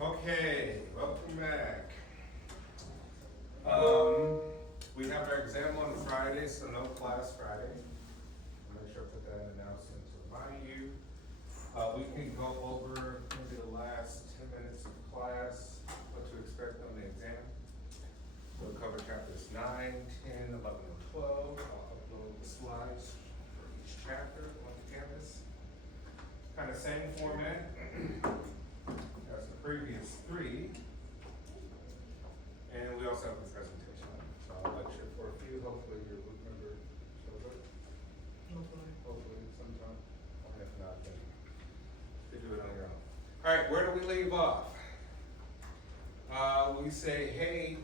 Okay, welcome back. We have our exam on Friday, so no class Friday. I'll make sure I put that in the announcement to remind you. We can go over maybe the last 10 minutes of class, what to expect on the exam. We'll cover chapters 9, 10, 11, and 12. I'll upload the slides for each chapter on the campus. Kind of same format as the previous three. And we also have a presentation. So I'll lecture for a few. Hopefully your group member shows up. Hopefully sometime. If not, then you do it on your own. All right, where do we leave off? We say, hey,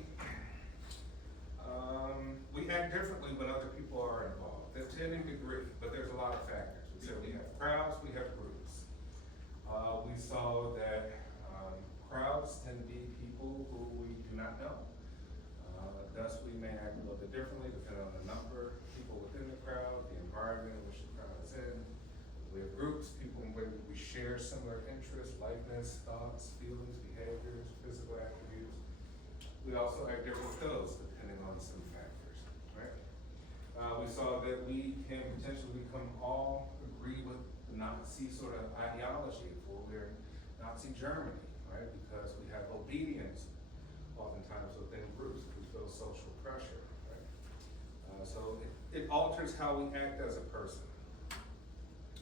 we act differently when other people are involved. That's to any degree, but there's a lot of factors. We said we have crowds, we have groups. We saw that crowds tend to be people who we do not know. Thus, we may act a little bit differently depending on the number of people within the crowd, the environment in which the crowd is in. We have groups, people in which we share similar interests, likeness, thoughts, feelings, behaviors, physical attributes. We also act different with those depending on some factors, right? We saw that we can potentially all agree with the Nazi sort of ideology for we're in Nazi Germany, right? Because we have obedience oftentimes within groups. We feel social pressure, right? So it alters how we act as a person.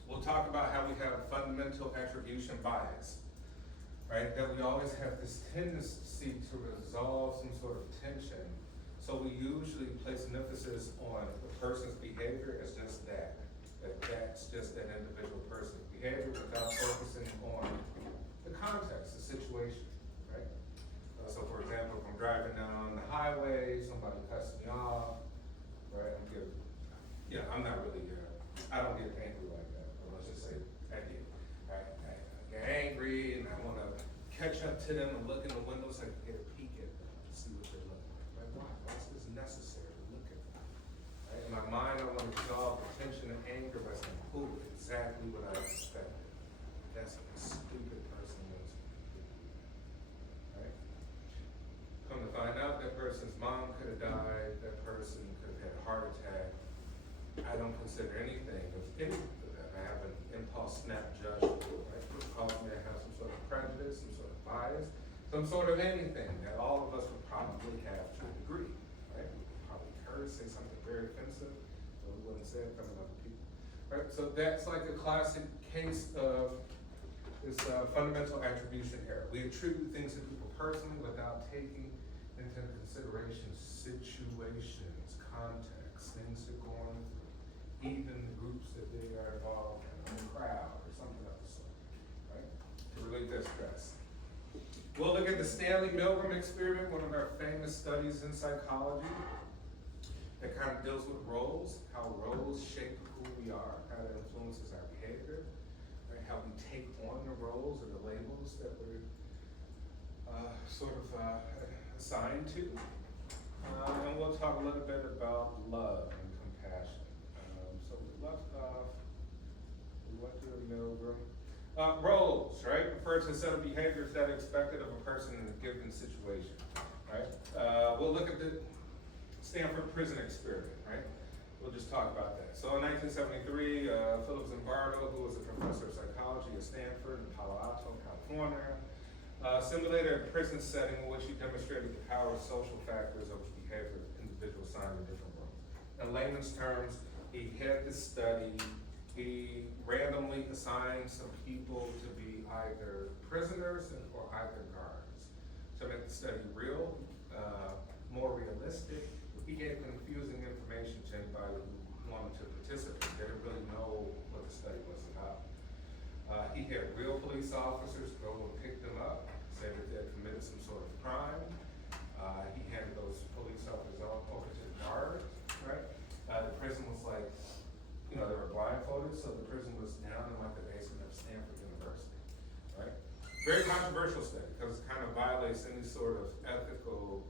We'll talk about how we have fundamental attribution bias, right? That we always have this tendency to resolve some sort of tension. So we usually place an emphasis on the person's behavior as just that. That's just that individual person's behavior without focusing on the context, the situation, right? So for example, if I'm driving down the highway, somebody cuts me off, right? I'm not really, I don't get angry like that, but let's just say I do. I get angry and I want to catch up to them and look in the window so I can get a peek at them and see what they look like. Like, why? Why is this necessary to look at them? Right? In my mind, I want to resolve the tension and anger by saying, ooh, exactly what I expected. That's a stupid person was. Right? Come to find out, that person's mom could have died, that person could have had a heart attack. I don't consider anything of any of that. I have an impulse snap judgment, right? It causes me to have some sort of prejudice, some sort of bias, some sort of anything that all of us would probably have to a degree, right? We would probably curse, say something very offensive, but we wouldn't say it in front of other people, right? So that's like a classic case of this fundamental attribution error. We attribute things to people personally without taking into consideration situations, context, things they're going through, even the groups that they are involved in, the crowd, or something of the sort, right? To relieve their stress. We'll look at the Stanley Milgram experiment, one of our famous studies in psychology that kind of deals with roles, how roles shape who we are, how that influences our behavior, right? How we take on the roles or the labels that we're assigned to. And we'll talk a little bit about love and compassion. So we left off, we went through the Milgram. Roles, right? Refer to a set of behaviors that are expected of a person in a given situation, right? We'll look at the Stanford prison experiment, right? We'll just talk about that. So in 1973, Philip Zimbardo, who was a professor of psychology at Stanford in Palo Alto, California, simulated a prison setting in which he demonstrated the power of social factors over behavior of individuals assigned in different roles. In layman's terms, he had this study, he randomly assigned some people to be either prisoners or either guards. To make the study real, more realistic, he gave confusing information to anybody who wanted to participate. They didn't really know what the study was about. He had real police officers go and pick them up, say that they had committed some sort of crime. He handed those police officers over to the guards, right? The prison was like, they were blindfolded, so the prison was down in like the basement of Stanford University, right? Very controversial study because it kind of violates any sort of ethical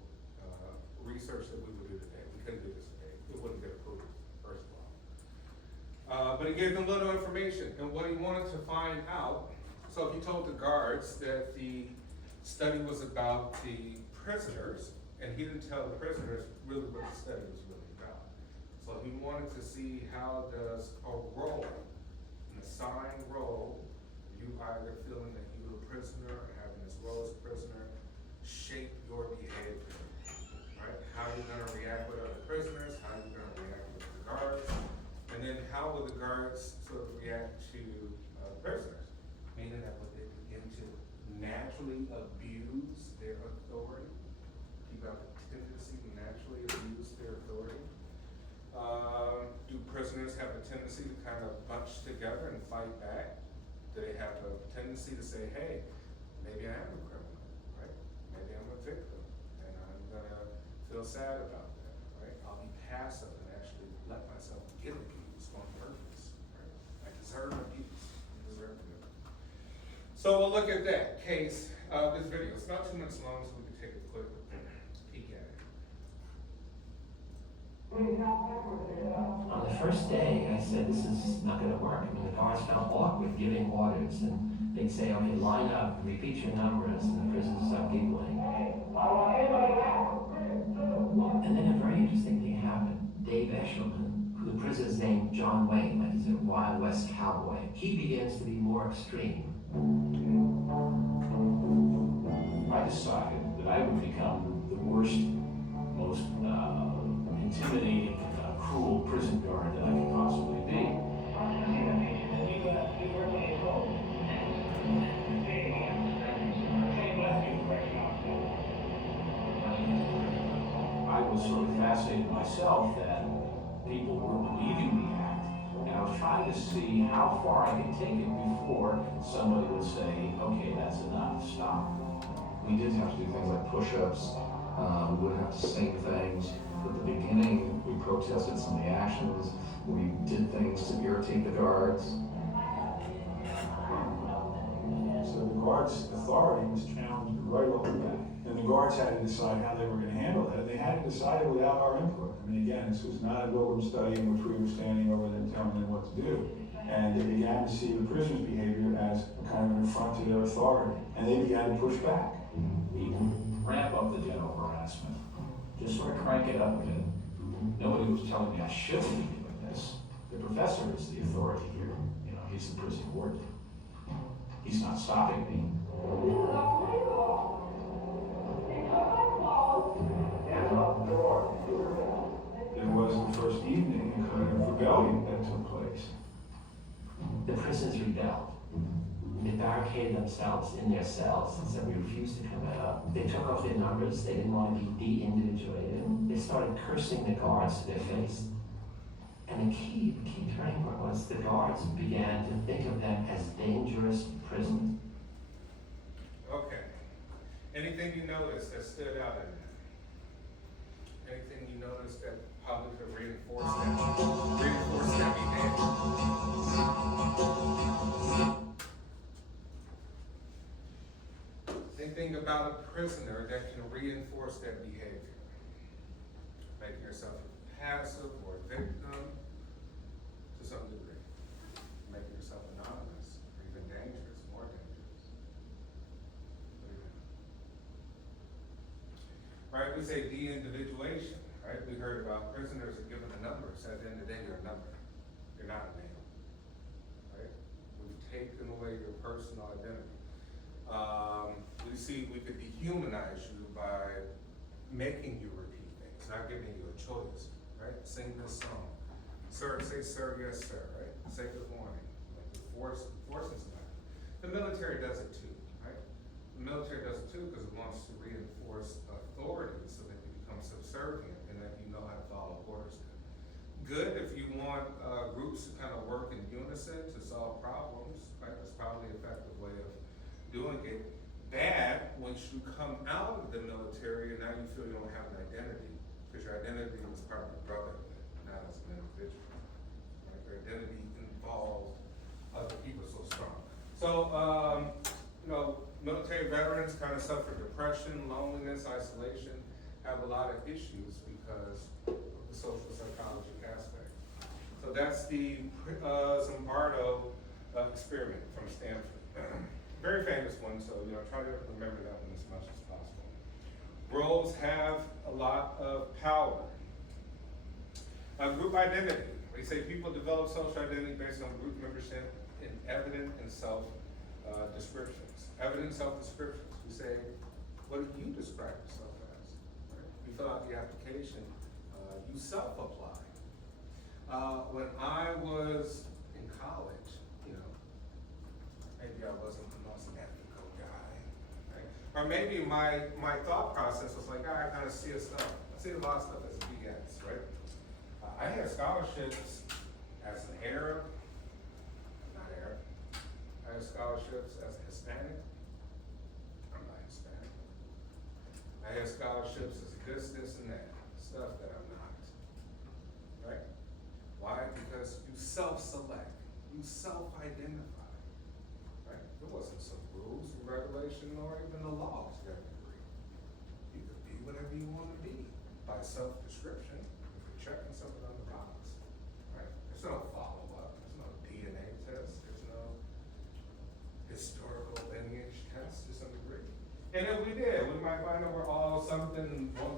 research that we would do today. We couldn't do this today. It wouldn't get approved, first of all. But he gave them little information, and what he wanted to find out, so he told the guards that the Study was about the prisoners, and he didn't tell the prisoners really what the study was really about. So he wanted to see how does a role, an assigned role, you either feeling that you're a prisoner or having this role as a prisoner, shape your behavior, right? How you're gonna react with other prisoners, how you're gonna react with the guards, and then how will the guards sort of react to prisoners? Meaning that would they begin to naturally abuse their authority? People have a tendency to naturally abuse their authority. Do prisoners have a tendency to kind of bunch together and fight back? Do they have a tendency to say, hey, maybe I am a criminal, right? Maybe I'm a victim, and I'm gonna feel sad about that, right? I'll be passive and actually let myself get abused on purpose, right? I deserve abuse, I deserve it. So we'll look at that case, this video. It's not 2 minutes long, so we can take a quick peek at it. On the first day, I said, this is not going to work. I mean, the guards felt awkward giving orders, and they'd say, okay, line up, repeat your numbers, and the prisoners start giggling. And then a very interesting thing happened. Dave Eshelman, who the prisoners named John Wayne, like he's a Wild West cowboy, he begins to be more extreme. I decided that I would become the worst, most intimidating, cruel prison guard that I could possibly be. I was sort of fascinated myself that people were believing the act, and I was trying to see how far I could take it before somebody would say, okay, that's enough, stop. We did have to do things like push-ups, we would have to sing things. At the beginning, we protested some of the actions, we did things to irritate the guards. So the guards' authority was challenged right off the bat. And the guards had to decide how they were going to handle that. They had to decide it without our input. I mean, again, this was not a Wilbur study in which we were standing over them telling them what to do. And they began to see the prisoners' behavior as a kind of an affront to their authority. And they began to push back. Even ramp up the general harassment. Just sort of crank it up a bit. Nobody was telling me I shouldn't be doing this. The professor is the authority here. You know, he's the prison warden. He's not stopping me. It was the first evening, a kind of rebellion that took place. The prisoners rebelled. They barricaded themselves in their cells and said, we refuse to come out. They took off their numbers. They didn't want to be de-individuated. They started cursing the guards to their face. And the key turning point was the guards began to think of them as dangerous prisoners. Okay. Anything you noticed that stood out in that? Anything you noticed that probably could reinforce that behavior? Anything about a prisoner that can reinforce that behavior? Making yourself passive or victim to some degree. Making yourself anonymous or even dangerous, more dangerous. Right, we say de-individuation, right? We heard about prisoners are given a number, so at the end of the day, you're a number. You're not a name, right? We've taken away your personal identity. We see we could dehumanize you by making you repeat things, not giving you a choice, right? Sing this song. Sir, say sir, yes sir, right? Say good morning. Like forcing somebody. The military does it too, right? The military does it too because it wants to reinforce authority so that you become subservient and that you know how to follow orders. Good if you want groups to kind of work in unison to solve problems, right? That's probably an effective way of doing it. Bad once you come out of the military and now you feel you don't have an identity because your identity was part of the brotherhood, not as an individual. Right? Your identity involved other people so strong. So, military veterans kind of suffer depression, loneliness, isolation, have a lot of issues because of the social psychology aspect. So that's the Zimbardo experiment from Stanford. Very famous one. one, so try to remember that one as much as possible. Roles have a lot of power. Group identity. We say people develop social identity based on group membership in evident and self descriptions. Evident self descriptions. We say, what do you describe yourself as? Right? You fill out the application, you self-apply. When I was in college, maybe I wasn't the most ethical guy, right? Or maybe my thought process was like, I kind of see a lot of stuff as BS, right? I had scholarships as an Arab, not Arab. I had scholarships as a Hispanic. I'm not Hispanic. I had scholarships as this, and that, stuff that I'm not, right? Why? Because you self-select, you self-identify, right? There wasn't some rules and regulation or even the law to that degree. You could be whatever you want to be by self-description. Checking something on the box, right? There's no follow-up, there's no DNA test, there's no historical lineage test to some degree. And if we did, we might find out we're all something 1%, 2%.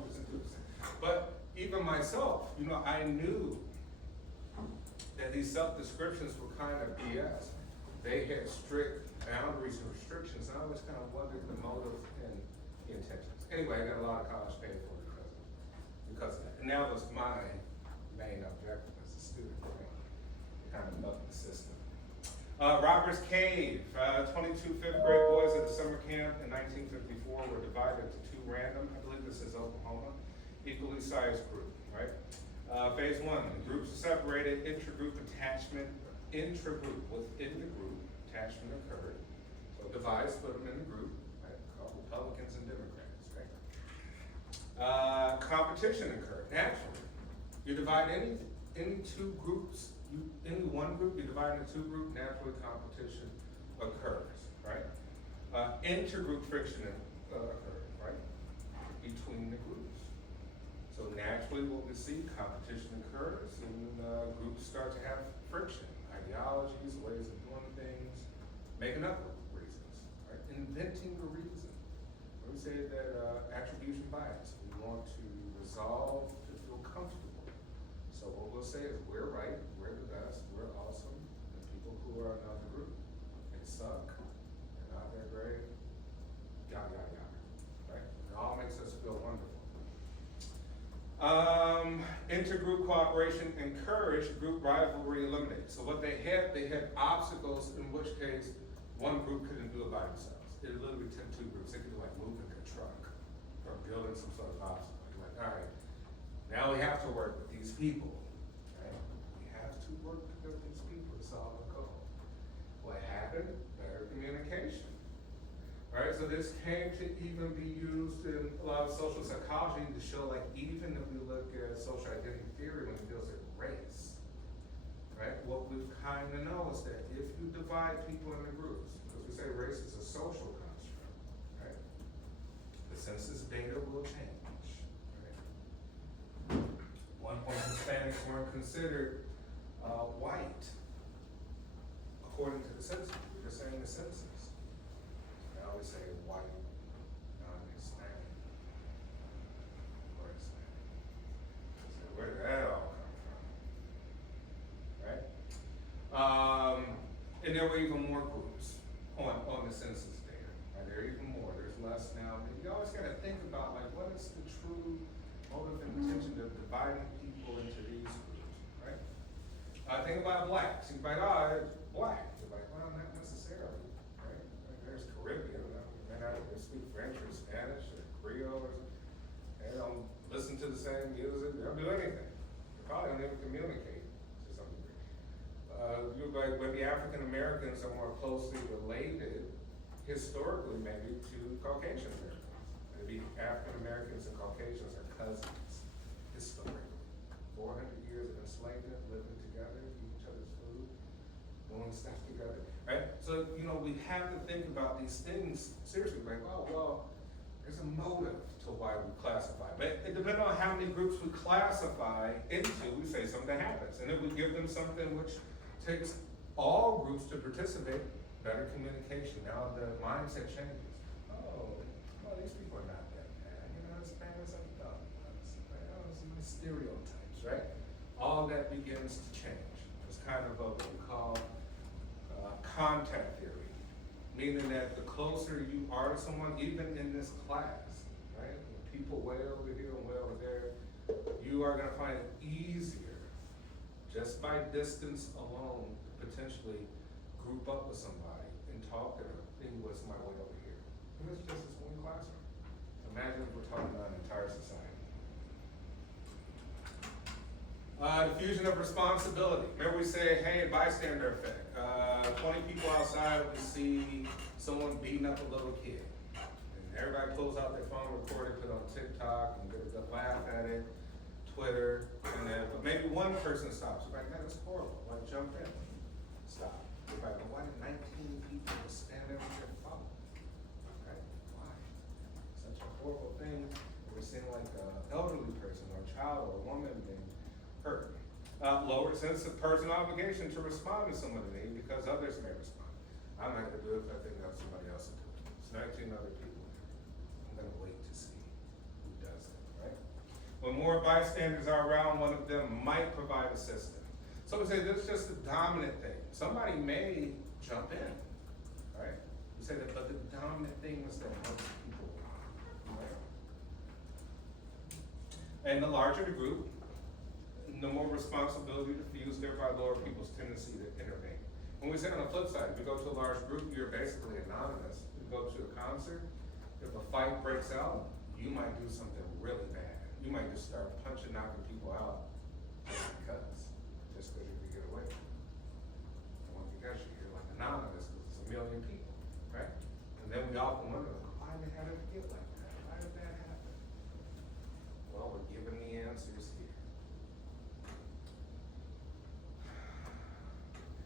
But even myself, I knew that these self-descriptions were kind of BS. They had strict boundaries and restrictions, and I always kind of wondered the motive and the intentions. Anyway, I got a lot of college paid for because of that. And that was my main objective as a student, right? Kind of love the system. Robbers Cave, 22 fifth grade boys at a summer camp in 1954 were divided into two random, I believe this is Oklahoma, equally sized group, right? Phase one, the groups are separated, intragroup attachment, within the group, attachment occurred. So divides, put them in the group, right? Called Republicans and Democrats. Competition occurred naturally. You divide any two groups, any one group, you divide into two groups, naturally competition occurs, right? Intergroup friction occurred, right? Between the groups. So naturally what we see, competition occurs and groups start to have friction, ideologies, ways of doing things, making up reasons, right? Inventing the reason. We say that attribution bias. We want to resolve to feel comfortable. So what we'll say is we're right, we're the best, we're awesome, and people who are another group, they suck, they're not that great, yada, yada, yada, right? It all makes us feel wonderful. Intergroup cooperation encouraged, group rivalry eliminated. So what they had obstacles, in which case one group couldn't do it by themselves. It literally took two groups. They could do like moving a truck or building some sort of obstacle. Like, all right, now we have to work with these people, right? We have to work with these people to solve the goal. What happened? Better communication, right? So this came to even be used in a lot of social psychology to show, like, even if we look at social identity theory when it deals with race, right? What we kind of know is that if you divide people into groups, because we say race is a social construct, right? The census data will change, right? One point, Hispanics weren't considered white, according to the census. We're just saying the census. Now we say white, non-Hispanic, or Hispanic. So where did that all come from, right? And there were even more groups on the census data, right? There are even more, there's less now. And you always gotta think about, like, what is the true motive and intention of dividing people into these groups, right? Think about blacks. You're like, oh, it's black. You're like, well, not necessarily, right? There's Caribbean, they don't speak French or Spanish or Creole or something. They don't listen to the same music, they don't do anything. They probably don't even communicate to some degree. You're like, maybe African Americans are more closely related, historically maybe, to Caucasian Americans. Maybe African Americans and Caucasians are cousins, historically. 400 years of enslavement, living together, eating each other's food, doing stuff together, right? So, we have to think about these things seriously, like, oh, well, there's a motive to why we classify. But it depends on how many groups we classify into, we say something happens. And if we give them something which takes all groups to participate, better communication. Now the mindset changes. Oh, well, these people are not that bad. You know, it's bad as I thought. Some stereotypes, right? All that begins to change. It's kind of what we call contact theory, meaning that the closer you are to someone, even in this class, right? People way over here and way over there, you are going to find it easier, just by distance alone, to potentially group up with somebody and talk to them than you would somebody way over here. And it's just this one classroom. Imagine if we're talking about an entire society. Diffusion of responsibility. Remember we say, hey, bystander effect. 20 people outside, we see someone beating up a little kid. And everybody pulls out their phone, record it, put it on TikTok, and get a good laugh at it, Twitter, and then, but maybe one person stops. You're like, man, that's horrible. Like, jump in. Stop. You're like, well, why did 19 people just stand there with their phone? Right? Why? Such a horrible thing. We're seeing like an elderly person or a child or a woman being hurt. Lower sense of personal obligation to respond to someone in need because others may respond. I'm not going to do it if I think that somebody else will do it. It's 19 other people. I'm going to wait to see who does it, right? When more bystanders are around, one of them might provide assistance. So we say this is just the dominant thing. Somebody may jump in, right? We say that, but the dominant thing is that most people are, right? And the larger the group, the more responsibility diffused, thereby lower people's tendency to intervene. When we say on the flip side, if you go to a large group, you're basically anonymous. If you go to a concert, if a fight breaks out, you might do something really bad. You might just start punching, knocking people out just because you can get away. Well, because you're like anonymous, because it's a million people, right? And then we often wonder, why did it get like that? Why did that happen? Well, we're given the answers here.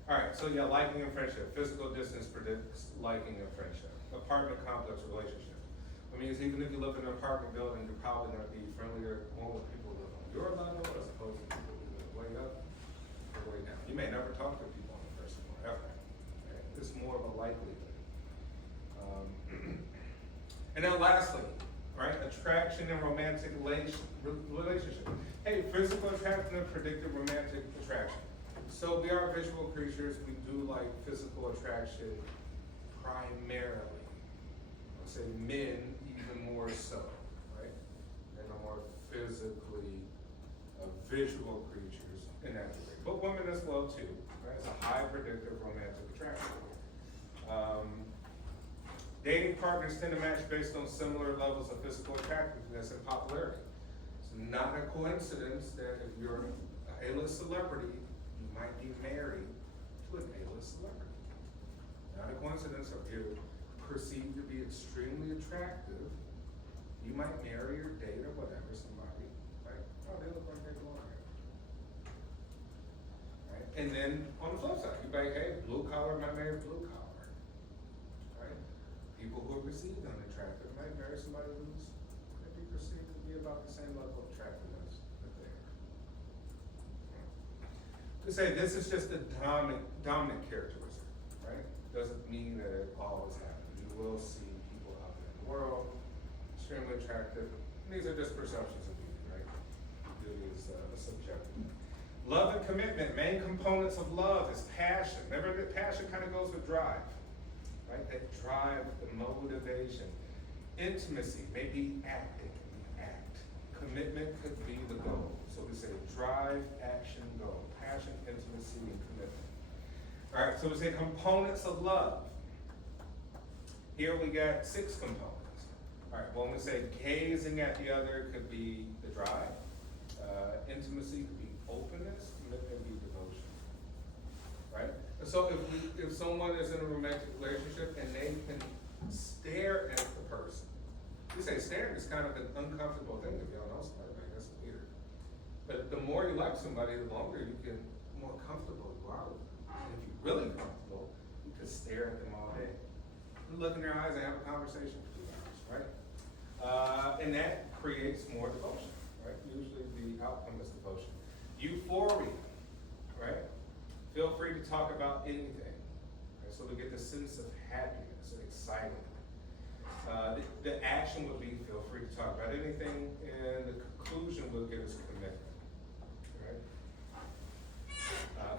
All right, so yeah, liking and friendship. Physical distance predicts liking and friendship. Apartment complex relationship. It means even if you live in an apartment building, you're probably going to be friendlier more with people who live on your level as opposed to people who live way up or way down. You may never talk to people on the first floor ever. Right? It's more of a likelihood. And then lastly, right, attraction and romantic relationship. Hey, physical attraction and predicted romantic attraction. So we are visual creatures. We do like physical attraction primarily. I'll say men even more so, right? And are more physically visual creatures in that way. But women as well too, right? It's a high predictive romantic attraction. Dating partners tend to match based on similar levels of physical attractiveness and popularity. It's not a coincidence that if you're an A-list celebrity, you might be married to an A-list celebrity. Not a coincidence if you're perceived to be extremely attractive, you might marry or date or whatever somebody, like, oh, they look like they belong here. Right? And then on the flip side, you're like, hey, blue collar might marry blue collar. Right? People who are perceived unattractive might marry somebody who's might be perceived to be about the same level of attractiveness that they are. To say this is just a dominant characteristic, right? Doesn't mean that it always happens. You will see people out there in the world, extremely attractive. And these are just perceptions of beauty, right? Beauty is subjective. Love and commitment, main components of love is passion. Remember that passion kind of goes with drive, right? That drive, the motivation. Intimacy, maybe acting, act. Commitment could be the goal. So we say drive, action, goal. Passion, intimacy, and commitment. All right, so we say components of love. Here we got 6 components. All right, well, when we say gazing at the other could be the drive. Intimacy could be openness, commitment could be devotion. Right? And so if someone is in a romantic relationship and they can stare at the person, we say staring is kind of an uncomfortable thing to be on also, right? That's weird. But the more you like somebody, the longer you can, the more comfortable you are with them. And if you're really comfortable, you can stare at them all day. You look in their eyes and have a conversation for 2 hours, right? And that creates more devotion, right? Usually the outcome is devotion. Euphoria, right? Feel free to talk about anything. Right? So we get the sense of happiness and excitement. The action would be, feel free to talk about anything, and the conclusion would get us commitment, right?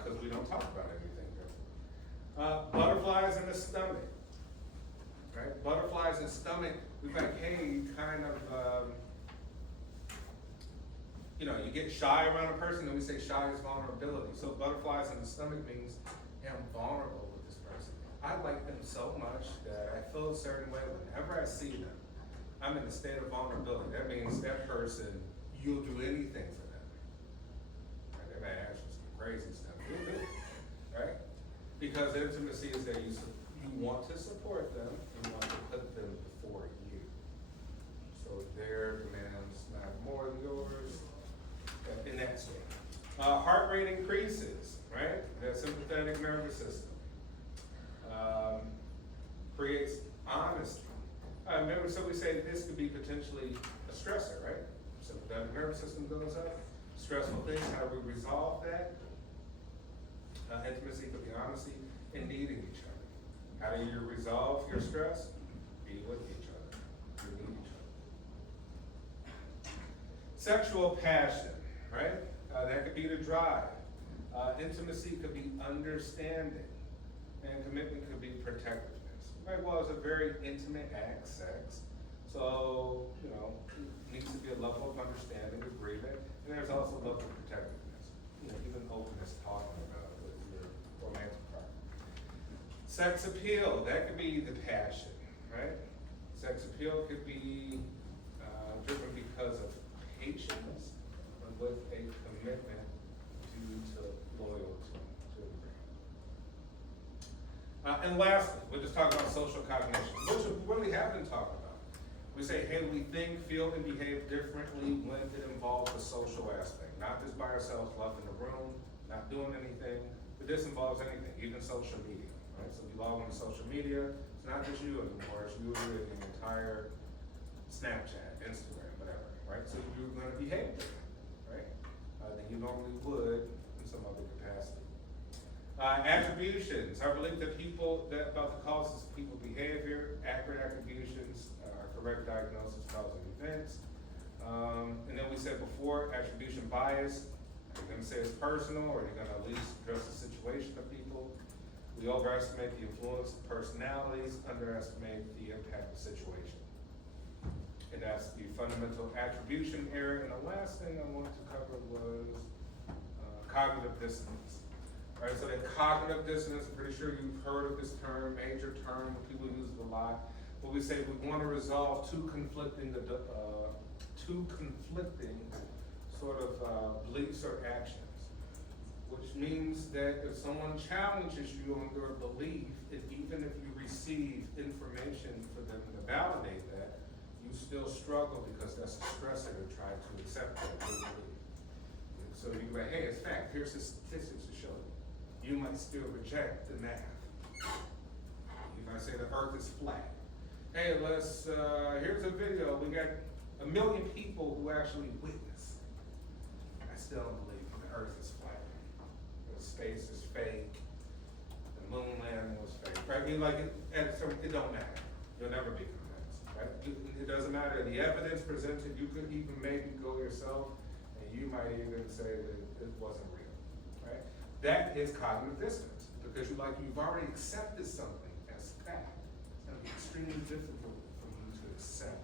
Because we don't talk about anything different. Butterflies in the stomach, right? Butterflies in the stomach, we're like, hey, you kind of, you get shy around a person, and we say shy is vulnerability. So butterflies in the stomach means, hey, I'm vulnerable with this person. I like them so much that I feel a certain way whenever I see them. I'm in a state of vulnerability. That means that person, you'll do anything for them. Right? They may ask you some crazy stuff. You'll do it, right? Because intimacy is that you want to support them, you want to put them before you. So their demands matter more than yours in that state. Heart rate increases, right? The sympathetic nervous system. Creates honesty. Remember, so we say this could be potentially a stressor, right? So the nervous system goes up. Stressful things, how do we resolve that? Intimacy could be honesty and needing each other. How do you resolve your stress? Be with each other. You need each other. Sexual passion, right? That could be the drive. Intimacy could be understanding. And commitment could be protectiveness. Right? Well, it's a very intimate act, sex. So, it needs to be a level of understanding, agreement, and there's also a level of protectiveness. Even openness, talking about it with your romantic partner. Sex appeal, that could be the passion, right? Sex appeal could be driven because of patience, but with a commitment due to loyalty. And lastly, we're just talking about social cognition, which we really haven't talked about. We say, hey, we think, feel, and behave differently when it involves a social aspect. Not just by ourselves, left in the room, not doing anything, but this involves anything, even social media, right? So if you log on to social media, it's not just you anymore, it's you and the entire Snapchat, Instagram, whatever, right? So you're gonna behave different, right? Than you normally would in some other capacity. Attributions, our belief that about the causes of people's behavior, accurate attributions, correct diagnosis, causing events. And then we said before, attribution bias, you're gonna say it's personal, or you're gonna at least address the situation of people. We overestimate the influence of personalities, underestimate the impact of situation. And that's the fundamental attribution error. And the last thing I wanted to cover was cognitive dissonance. Right, so that cognitive dissonance, I'm pretty sure you've heard of this term, major term, people use it a lot. But we say we want to resolve two conflicting sort of beliefs or actions, which means that if someone challenges you on your belief, even if you receive information for them to validate that, you still struggle because that's a stressor to try to accept that new belief. So you go, hey, it's fact, here's the statistics to show you. You might still reject the math. You might say the earth is flat. Hey, here's a video, we got 1 million people who actually witness. I still don't believe the earth is flat. The space is fake. The moon landing was fake, right? It don't matter. You'll never be convinced, right? It doesn't matter. The evidence presented, you could even maybe go yourself, and you might even say that it wasn't real, right? That is cognitive dissonance, because you've already accepted something as fact. It's going to be extremely difficult for you to accept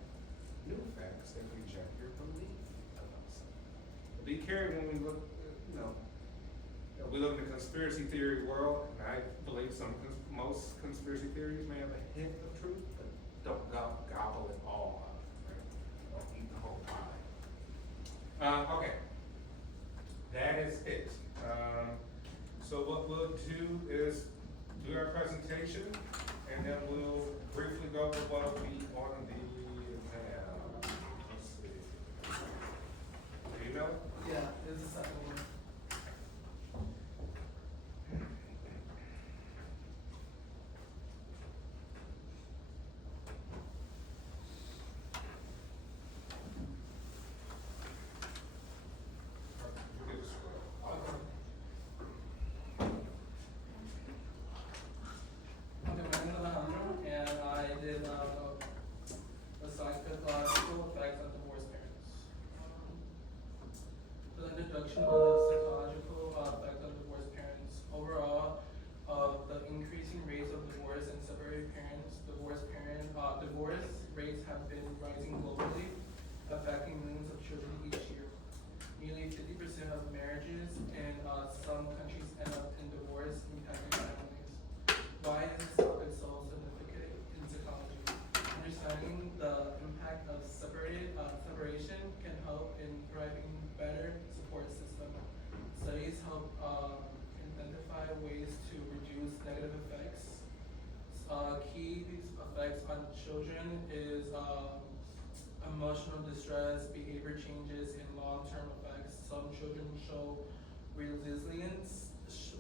new facts that reject your belief about something. Be careful when we look, we live in a conspiracy theory world, and I believe most conspiracy theories may have a hint of truth, but don't gobble it all up, right? Don't eat the whole pie. Okay, that is it. So what we'll do is do our presentation, and then we'll briefly go over what will be on the exam. Let's see. Do you know? Yeah, there's a second one. rising globally, affecting millions of children each year. Nearly 50% of marriages in some countries end up in divorce, impacting families. Why is this topic so significant in psychology? Understanding the impact of separation can help in driving better support system. Studies help identify ways to reduce negative effects. Key effects on children is emotional distress, behavior changes, and long-term effects. Some children show resilience,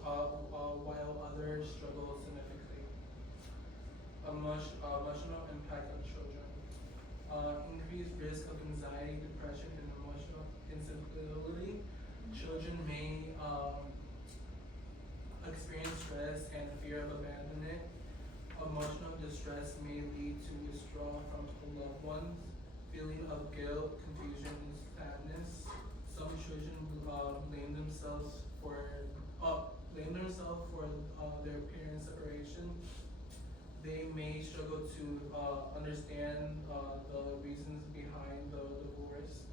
while others struggle significantly. Emotional impact on children. Increased risk of anxiety, depression, and emotional instability. Children may experience stress and fear of abandonment. Emotional distress may lead to withdrawal from loved ones, feeling of guilt, confusion, and sadness. Some children blame themselves for their parents' separation. They may struggle to understand the reasons behind the divorce.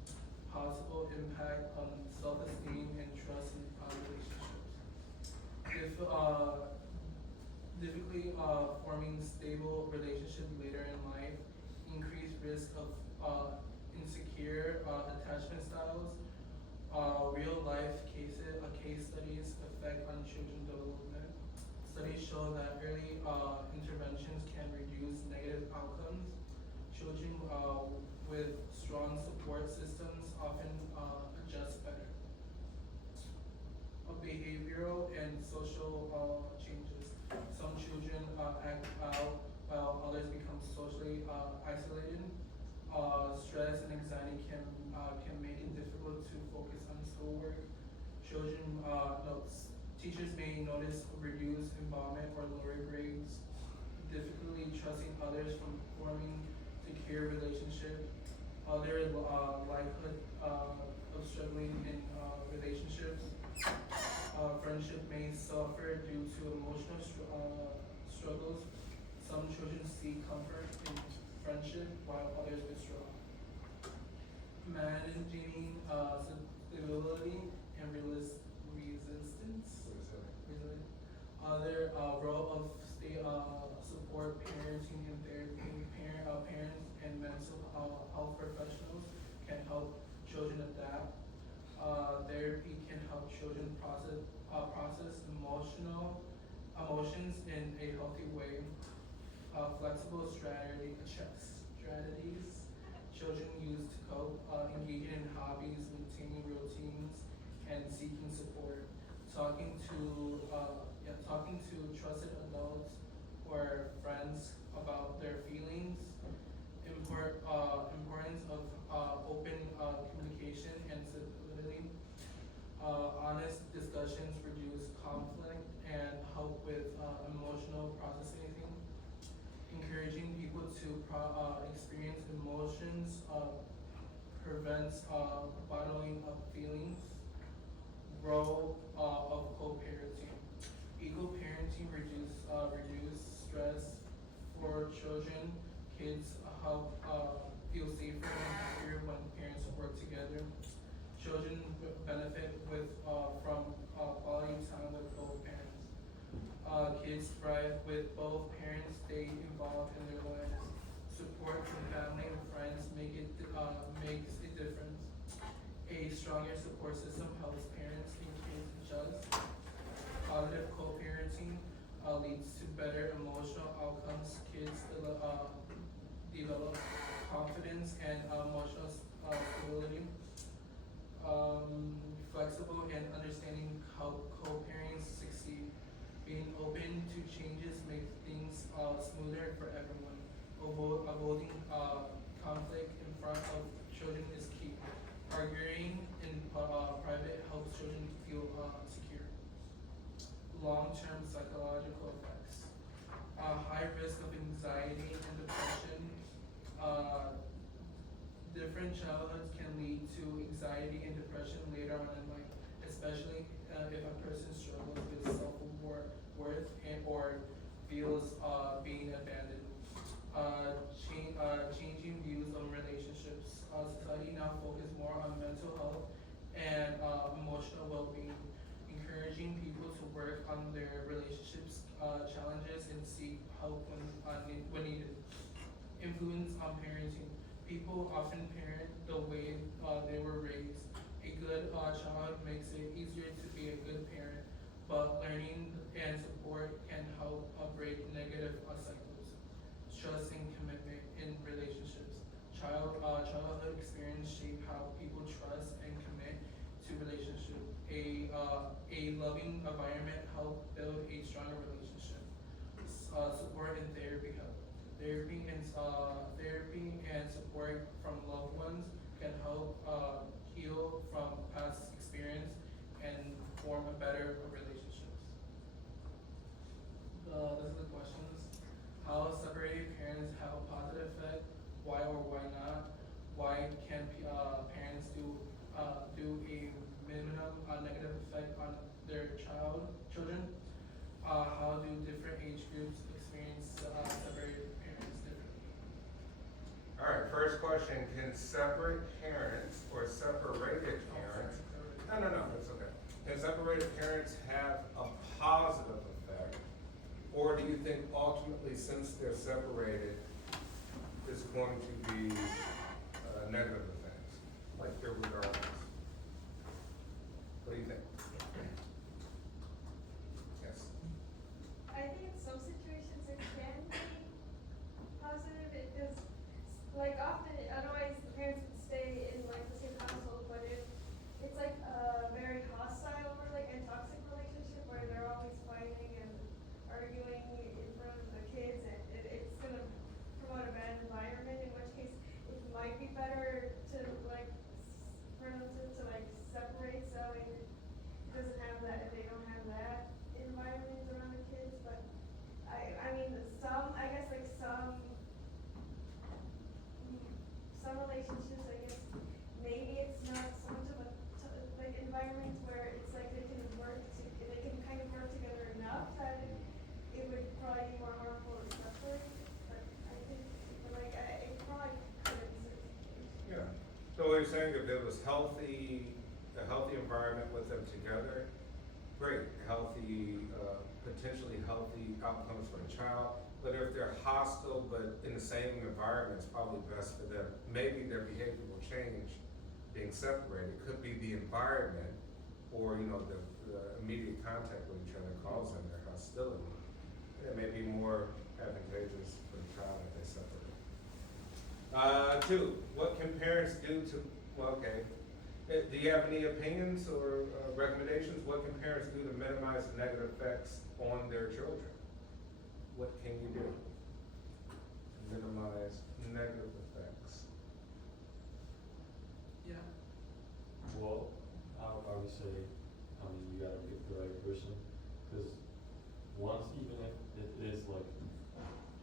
Possible impact on self-esteem and trust in relationships. Difficulty forming stable relationships later in life, increased risk of insecure attachment styles, real life case studies effect on children's development. Studies show that early interventions can reduce negative outcomes. Children with strong support systems often adjust better. Behavioral and social changes. Some children act out while others become socially isolated. Stress and anxiety can make it difficult to focus on schoolwork. Teachers may notice reduced involvement or lower grades. Difficulty trusting others from forming secure relationships. Other likelihood of struggling in relationships. Friendship may suffer due to emotional struggles. Some children seek comfort in friendship while others withdraw. Managing stability and resistance. Other role of support, parenting and therapy. Parents and mental health professionals can help children adapt. Therapy can help children process emotions in a healthy way. Flexible strategies children use to cope, engaging in hobbies, maintaining routines, and seeking support. Talking to trusted adults or friends about their feelings. Importance of open communication and civility. Honest discussions reduce conflict and help with emotional processing. Encouraging people to experience emotions prevents bottling up feelings. Role of co-parenting. Equal parenting reduce stress for children. Kids help feel safer and happier when parents work together. Children benefit from quality time with both parents. Kids thrive with both parents, stay involved in their lives. Support from family and friends makes a difference. A stronger support system helps parents and kids adjust. Positive co-parenting leads to better emotional outcomes. Kids develop confidence and emotional stability. Flexible and understanding how co-parents succeed. Being open to changes makes things smoother for everyone. Avoiding conflict in front of children is key. Arguing in private helps children feel secure. Long-term psychological effects. High risk of anxiety and depression. Different childhoods can lead to anxiety and depression later on in life, especially if a person struggles with self-worth or feels being abandoned. Changing views on society now focus more on mental health and emotional well-being, encouraging people to work on their relationships challenges and seek help when needed. Influence on parenting. People often parent the way they were raised. A good child makes it easier to be a good parent, but learning and support can help break negative cycles. Trust and commitment in relationships. Childhood experience shape how people trust and commit to relationships. A loving environment help build a stronger relationship. Support and therapy help. Therapy and support from loved ones can help heal from past experience and form a better relationships. Those are the questions. How separated parents have a positive effect? Why or why not? Why can parents do a minimum negative effect on their children? How do different age groups experience separated parents differently? All right, first question, can separate parents or separated parents, no, that's okay. Can separated parents have a positive effect? Or do you think ultimately, since they're separated, it's going to be negative effects, like irregardless? What do you think? Yes. I think in some situations it can be positive, because like often, otherwise the parents would stay in like the same household, but if it's like a very hostile or like a toxic relationship where they're always fighting and arguing in front of the kids, and it's gonna promote a bad environment, in which case it might be better to like for them to like separate, so it doesn't have that, they don't have that environment around the kids. But I mean, I guess like some relationships, I guess, maybe it's not so much of a like environment where it's like they can kind of work together enough that it would probably be more harmful to separate. But I think, it probably could in certain situations. Yeah, so what you're saying, if there was a healthy environment with them together, great, potentially healthy outcomes for the child. But if they're hostile, but in the same environment, it's probably best for them. Maybe their behavior will change being separated. It could be the environment or, the immediate contact with each other causing their hostility. It may be more advantageous for the child if they separate. 2, what can parents do to, do you have any opinions or recommendations? What can parents do to minimize the negative effects on their children? What can you do to minimize negative effects? Yeah. Well, I would say, you gotta pick the right person, because once, even if it is like,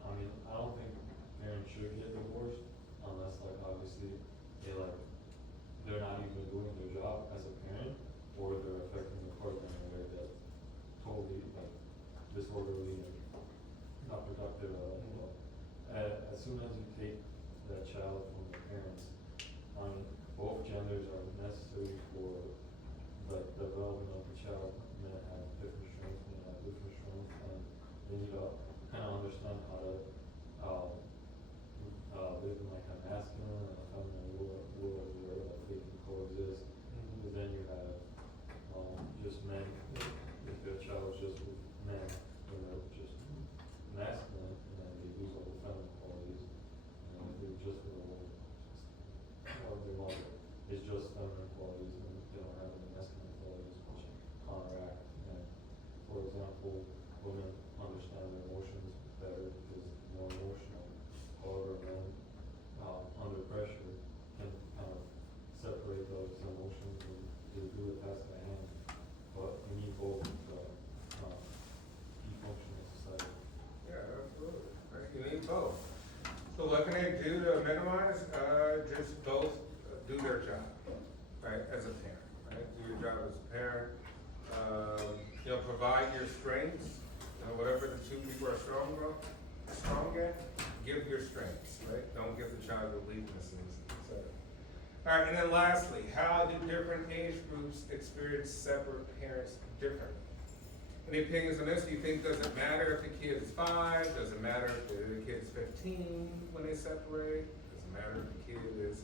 I don't think parents should get divorced unless obviously they're not even doing their job as a parent, or they're affecting the partner in a way that's totally disorderly and not productive at all. As soon as you take that child from the parents, both genders are necessary for the development of the child. Men have different strengths, women have different strengths, and they need to kind of understand how to live in a masculine and a feminine world where they can coexist. Because then you have just men. If your child is just with men, then they're just masculine, and then they lose all the feminine qualities. And if they're just with a woman, or their mother is just feminine qualities, and they don't have any masculine qualities which counteract. And for example, women understand their emotions better because they're more emotional. However, men under pressure can kind of separate those emotions and to do the task at hand. But we need both to be functional society. Yeah, absolutely. Right, you need both. So what can they do to minimize? Just both do their job, right, as a parent, right? Do your job as a parent. Provide your strengths. Whatever the two people are strong at, give your strengths, right? Don't give the child your weaknesses, etc. All right, and then lastly, how do different age groups experience separate parents differently? Any opinions on this? Do you think, does it matter if the kid is 5? Does it matter if the kid is 15 when they separate? Does it matter if the kid is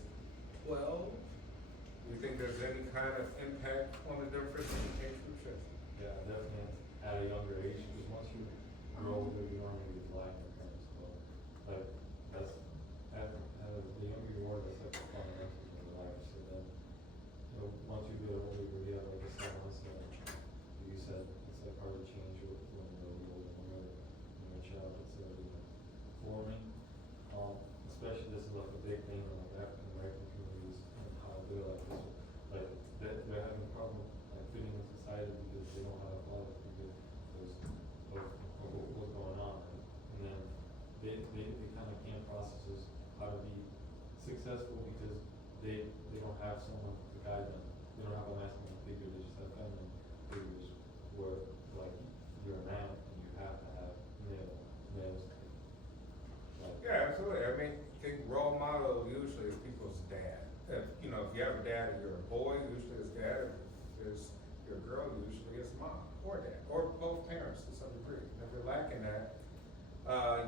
12? Do you think there's any kind of impact on the difference in age groups? Yeah, definitely at a younger age, because once you grow older, you normally rely on your parents. So, like, that's, as the younger you are, that's like the fundamentals of your life. So then, once you get older, you have like a semblance of, you said, it's like hard to change when you're a little older, when you're a child, it's already forming. Especially this is like a big thing in like African American communities and how they're like this, like they're having a problem like fitting in society because they don't have a father because of what's going on, right? And then they kind of can't process how to be successful because they don't have someone to guide them. They don't have a masculine figure. They just have feminine figures where like you're a man and you have to have males. Like, Yeah, absolutely. I mean, I think role model usually is people's dad. If you have a dad and you're a boy, usually it's dad. If you're a girl, usually it's mom or dad, or both parents to some degree. And if you're lacking that,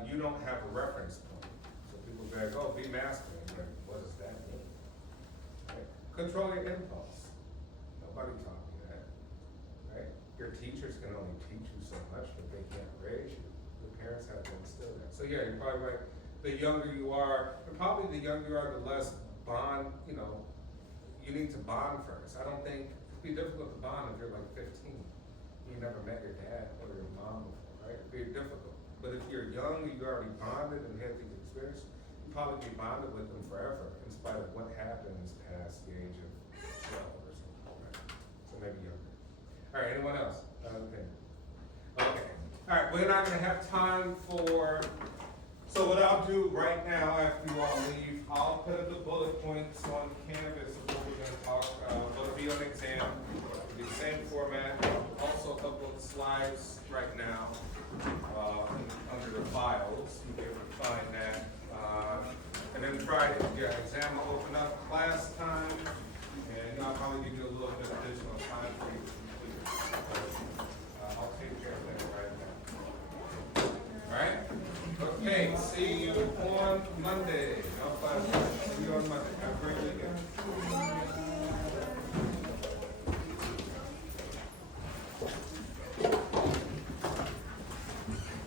you don't have a reference point. So people say, oh, be masculine. Like, what does that mean? Right? Control your impulse. Nobody taught me that. Right? Your teachers can only teach you so much, but they can't raise you. Your parents have to instill that. So yeah, you're probably right. The younger you are, the less bond, you need to bond first. I don't think it'd be difficult to bond if you're like 15. You never met your dad or your mom before, right? It'd be difficult. But if you're young, you already bonded and had these experiences, you probably be bonded with them forever, in spite of what happens past the age of 12 or something, right? So maybe younger. All right, anyone else? Okay. All right, we're not gonna have time for. So what I'll do right now, after you all leave, I'll put up the bullet points on Canvas of what we're going to talk about. It'll be on the exam. It'll be the same format. I'll also upload the slides right now under the files. You'll be able to find that. And then Friday, exam will open up class time, and I'll probably give you a little bit of additional time for you to complete it. I'll take care of that right now. All right? Okay, see you on Monday. See you on Monday.